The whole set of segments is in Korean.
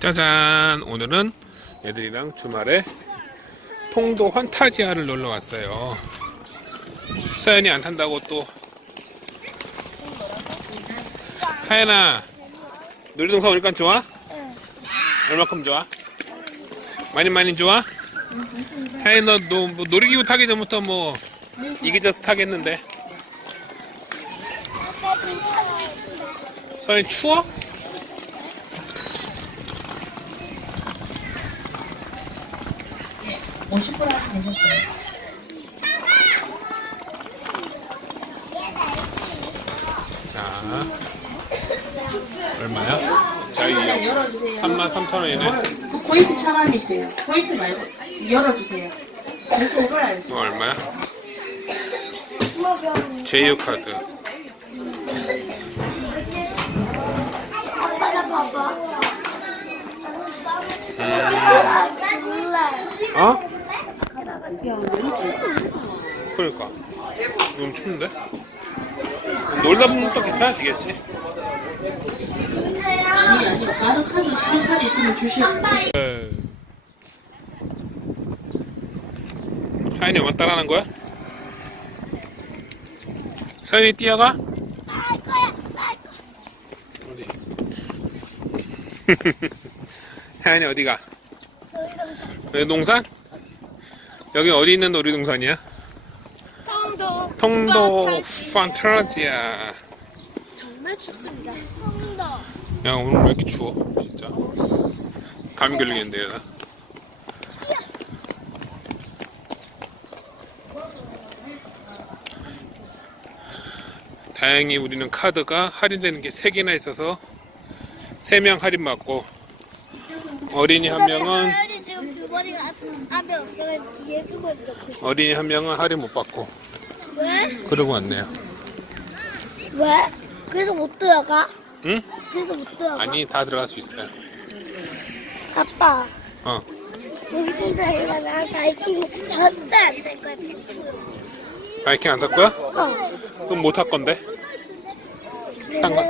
짜잔 오늘은 애들이랑 주말에 통도 환타지아를 놀러 왔어요 서연이 안 탄다고 또 하연아 놀이동산 오니까 좋아? 얼마큼 좋아? 많이 많이 좋아? 하연 너너 뭐 놀이기구 타기 전부터 뭐 이기저스 타겠는데 서연 추워? 자 얼마야? 저희 33,000원이네 그 포인트 차감이세요. 포인트 말고 열어주세요. 이거 얼마야? 제이오 카드 아빠가 봐봐. 몰라. 어? 그러니까 너무 추운데? 놀다 보면 또 괜찮아지겠지 아니, 아니, 다른 카드, 카드 있으면 주시고. 에. 하연이 엄마 따라하는 거야? 서연이 뛰어가? 어디? 하연이 어디가? 놀이동산? 여기 어디 있는 놀이동산이야? 통도. 통도 판타지아 정말 춥습니다. 통도. 야 오늘 왜 이렇게 추워 진짜 감기 걸리겠는데 나 다행히 우리는 카드가 할인되는 게 3개나 있어서 3명 할인 받고 어린이 한 명은 서열이 지금 두 머리가 앞- 앞에 없어서 뒤에 두고 있어. 어린이 한 명은 할인 못 받고 왜? 그러고 왔네요 왜? 그래서 못 들어가? 응? 그래서 못 들어가? 아니 다 들어갈 수 있어요 아빠. 어 여기 동생이가 나랑 다이팅 절대 안될 거야. 백수. 바이킹 안탈 거야? 어. 그럼 못탈 건데 딴 거?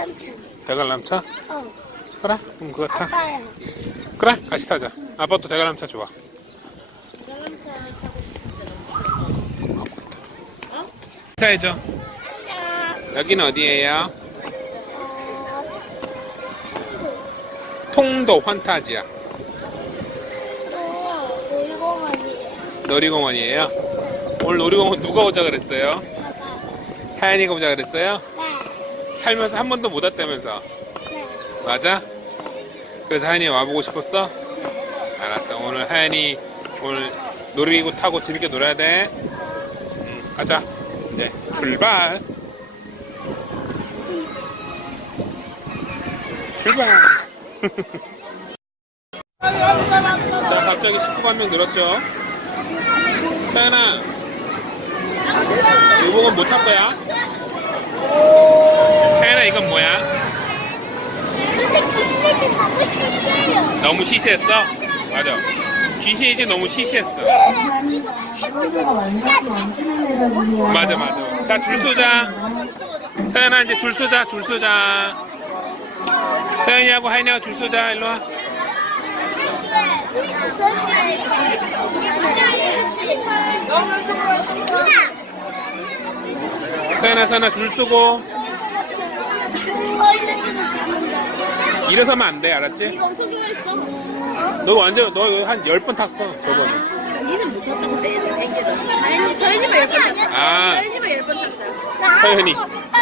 대관람차? 어. 그래 그럼 그거 타 아빠야. 그래 같이 타자 아빠도 대관람차 좋아 대단함차 타고 타야죠 여기는 어디예요? 통도 환타지아 또 놀이공원이에요. 놀이공원이에요 오늘 놀이공원 누가 오자 그랬어요? 하연이가 오자 그랬어요? 네. 살면서 한 번도 못 왔다면서 네. 맞아? 그래서 하연이 와보고 싶었어? 알았어 오늘 하연이 오늘 놀이기구 타고 재밌게 놀아야 돼 응, 가자 이제 출발 출발 자 갑자기 식구가 한 명 늘었죠 서연아 요복은 못탈 거야 하연아 이건 뭐야? 근데 귀신이 너무 시시해요. 너무 시시했어? 맞아. 귀신이 이제 너무 시시했어. 사람들과 완전히 완전히 내려주세요. 맞아, 맞아. 자, 줄 서자. 서연아, 이제 줄 서자, 줄 서자. 서연이하고 하인이하고 줄 서자, 일로 와. 서연아, 서연아, 줄 서고. 일어서면 안 돼, 알았지? 엄청 좋아했어. 너 완전, 너 한 열 번 탔어, 저번에. 니는 못 탔다고 내일은 땡겨놨어. 아니, 서현이만 열번 탔다. 아, 서현이만 열번 탔다. 서연이.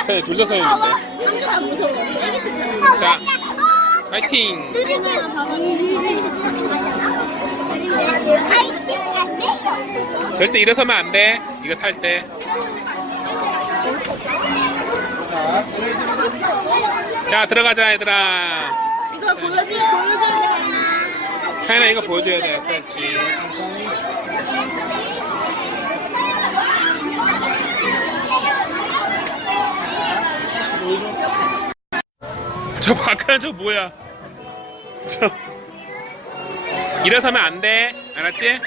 서연이, 둘 다 서연인데. 한줄 안 무서워. 자, 파이팅! 절대 일어서면 안 돼. 이거 탈 때. 자, 들어가자, 얘들아. 이거 보여줘, 보여줘야 돼. 하연아, 이거 보여줘야 돼. 그렇지. 저 바깥 저 뭐야? 저 일어서면 안 돼. 알았지?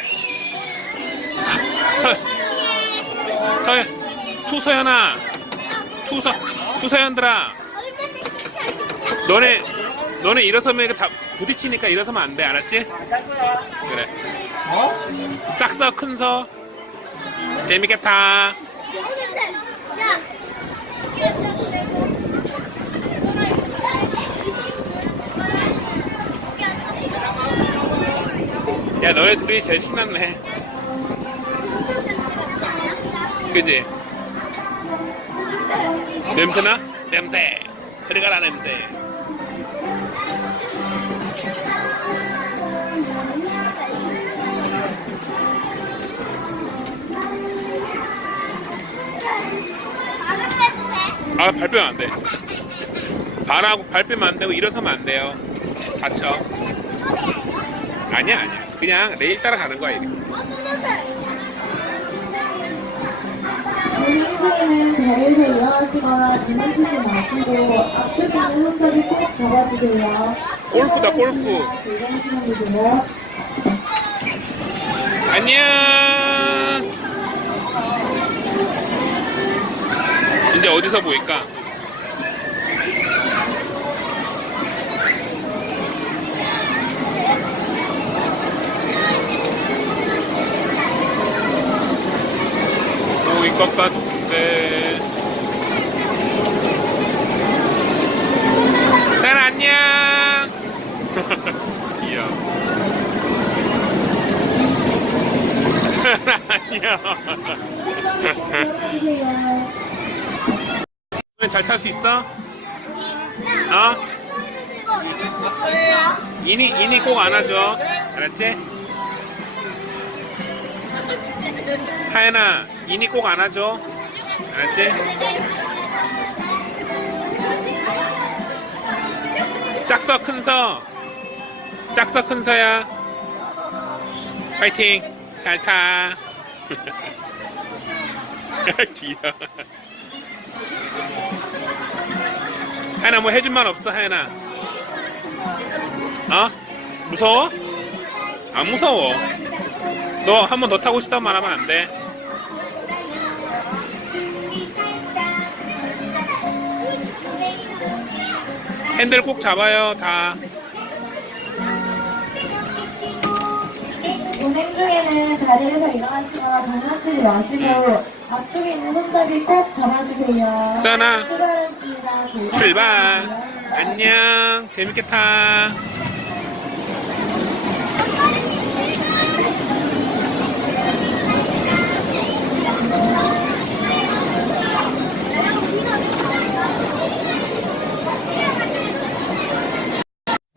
서, 서, 서현, 투서연아, 투서, 투서연들아, 너네, 너네 일어서면 다 부딪히니까 일어서면 안 돼, 알았지? 그래. 짝서, 큰서, 재밌겠다. 야, 너네 둘이 제일 신났네. 그지? 냄새나? 냄새. 저리 가라, 냄새. 아, 밟으면 안 돼. 발하고 밟으면 안 되고 일어서면 안 돼요. 다쳐. 아니야, 아니야. 그냥 레일 따라 가는 거야, 이게. 우리 인생에는 자리에서 일어나시거나 눈을 뜨지 마시고 앞쪽에 있는 손잡이 꼭 잡아주세요. 골프다, 골프. 되세요. 안녕. 이제 어디서 보일까? 것 같은데. 난 안녕. 귀여워. 안녕. 일어나주세요. 잘찰 수 있어? 어? 이니 이니 꼭 안아줘. 알았지? 하연아, 이니 꼭 안아줘. 알았지? 짝서 큰서. 짝서 큰서야. 파이팅. 잘 타. 귀여워. 하연아 뭐 해줄 말 없어 하연아 어? 무서워? 안 무서워 너 한 번 더 타고 싶다고 말하면 안 돼 핸들 꼭 잡아요 다 운행 중에는 자리에서 일어나시거나 장난치지 마시고 앞쪽에 있는 손잡이 꼭 잡아주세요. 수연아. 출발했습니다. 즐거운 출발 되세요. 안녕 재밌게 타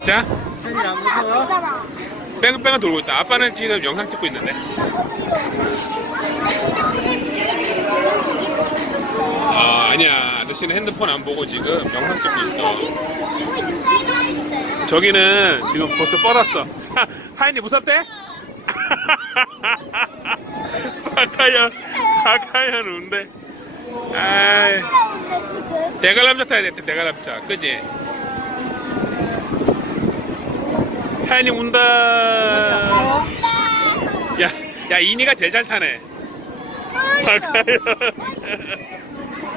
자, 뺑뺑뺑 돌고 있다. 아빠는 지금 영상 찍고 있는데. 아, 아니야. 아저씨는 핸드폰 안 보고 지금 영상 찍고 있어. 저기는 지금 벌써 뻗었어. 사- 하인이 무섭대? 박하연, 박하연 운대. 아이, 대관람차 타야 돼, 대관람차. 그지? 하연이 운다. 야, 야, 이니가 제일 잘 타네.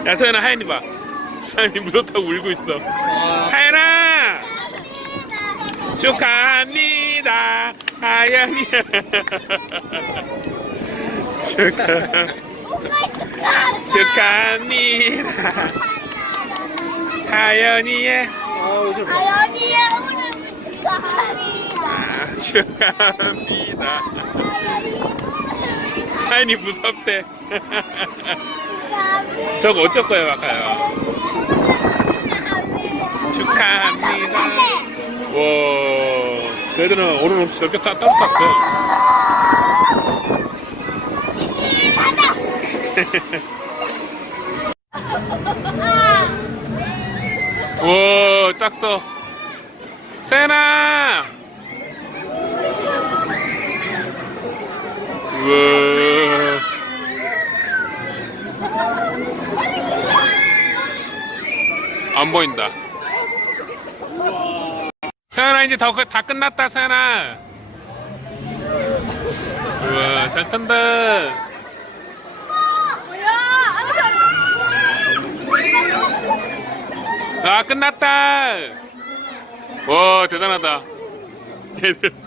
야, 서연아, 하연이 봐. 하연이 무섭다고 울고 있어. 하연아! 축하합니다. 하연이. 축하, 축하합니다. 하연이의 아연이의 오늘 축하합니다. 아, 축하합니다. 하연이 무섭대. 저거 어쩔 거예요, 아까요? 축하합니다. 와, 얘들은 오늘 없이 저렇게 따, 따로. 시시하다. 와, 짝서. 세나! 보인다. 서연아 이제 다, 다 끝났다 서연아. 우와 잘 탄다. 아 끝났다. 와 대단하다. 얘들.